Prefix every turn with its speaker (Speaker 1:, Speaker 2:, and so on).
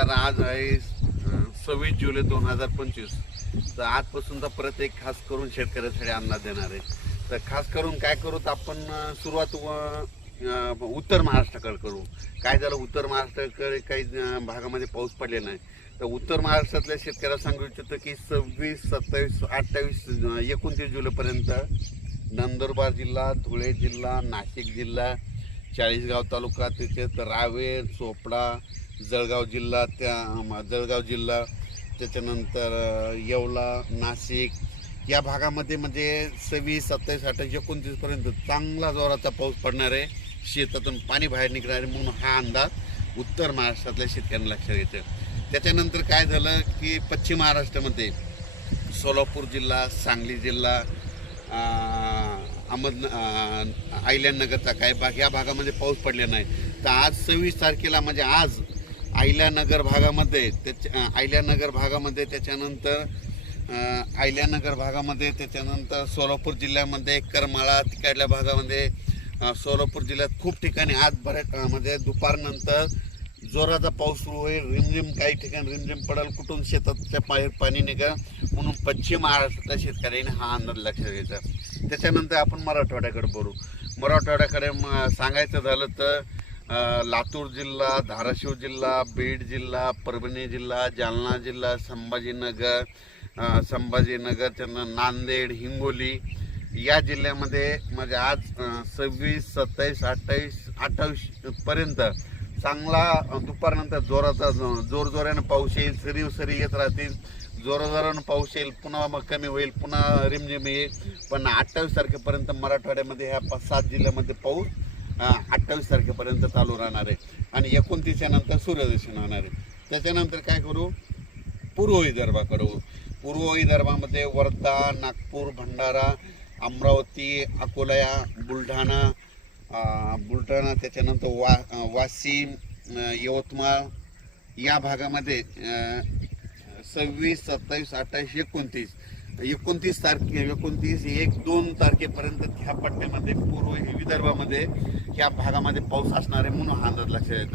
Speaker 1: कारण आज आहे सव्वीस जुलै दोन हजार पंचवीस. तर आजपासून तर प्रत्येक खास करून शेतकऱ्यासाठी अंदाज देणार आहे. तर खास करून काय करू तर आपण सुरुवात व- उत्तर महाराष्ट्राकडे करू. काय झालं उत्तर महाराष्ट्राकडे काही भागामध्ये पाऊस पडलेला नाही. तर उत्तर महाराष्ट्रातल्या शेतकऱ्याला सांगू इच्छितो की सव्वीस सत्तावीस अठ्ठावीस एकोणतीस जुलैपर्यंत नंदुरबार जिल्हा धुळे जिल्हा नाशिक जिल्हा चाळीसगाव तालुका तिथे रावेर चोपडा जळगाव जिल्हा त्या म, जळगाव जिल्हा त्याच्यानंतर येवला नाशिक या भागामध्ये म्हणजे सव्वीस सत्तावीस अठ्ठावीस एकोणतीसपर्यंत चांगला जोराचा पाऊस पडणार आहे शेतातून पाणी बाहेर निघणार आहे म्हणून हा अंदाज उत्तर महाराष्ट्रातल्या शेतकऱ्यांना लक्षात येतं त्याच्यानंतर काय झालं की पश्चिम महाराष्ट्रामध्ये सोलापूर जिल्हा सांगली जिल्हा अहमद आयल्यानगरचा काही भाग या भागामध्ये पाऊस पडले नाही तर आज सव्वीस तारखेला म्हणजे आज आयल्यानगर भागामध्ये त्याच्या आयल्यानगर भागामध्ये त्याच्यानंतर आयल्यानगर भागामध्ये त्याच्यानंतर सोलापूर जिल्ह्यामध्ये करमाळा तिकडल्या भागामध्ये सोलापूर जिल्ह्यात खूप ठिकाणी आज बऱ्याच म्हणजे दुपारनंतर जोराचा पाऊस सुरू होईल. रिमझिम काही ठिकाणी रिमझिम पडेल कुठून शेताच्या बाहेर पाणी निघा म्हणून पश्चिम महाराष्ट्रातल्या शेतकऱ्यांनी हा अंदाज लक्षात घ्यायचा. त्याच्यानंतर आपण मराठवाड्याकडे बोलू. मराठवाड्याकडे म- सांगायचं झालं तर लातूर जिल्हा धाराशिव जिल्हा बीड जिल्हा परभणी जिल्हा जालना जिल्हा संभाजीनगर संभाजीनगर त्यांना नांदेड हिंगोली या जिल्ह्यामध्ये म्हणजे आज सव्वीस सत्तावीस अठ्ठावीस अठ्ठावीस पर्यंत चांगला दुपारनंतर जोराचा जो- जोरजोरानं पाऊस येईल सरी सरी येत राहतील. जोराजोरानं पाऊस येईल पुन्हा मग कमी होईल पुन्हा रिमझिम येईल. पण अठ्ठावीस तारखेपर्यंत मराठवाड्यामध्ये ह्या पाच सात जिल्ह्यामध्ये पाऊस अठ्ठावीस तारखेपर्यंत चालू राहणार आहे. आणि एकोणतीसच्या नंतर सूर्यदर्शन होणार आहे. त्याच्यानंतर काय करू? पूर्व विदर्भाकडे पूर्व विदर्भामध्ये वर्धा नागपूर भंडारा अमरावती अकोला बुलढाणा बुलढाणा त्याच्यानंतर वा वाशिम यवतमाळ या भागामध्ये सव्वीस सत्तावीस अठ्ठावीस एकोणतीस एकोणतीस तारखे एकोणतीस एक दोन तारखेपर्यंत ह्या पट्ट्यामध्ये पूर्व विदर्भामध्ये ह्या भागामध्ये पाऊस असणार आहे म्हणून हा अंदाज लक्षात येतो.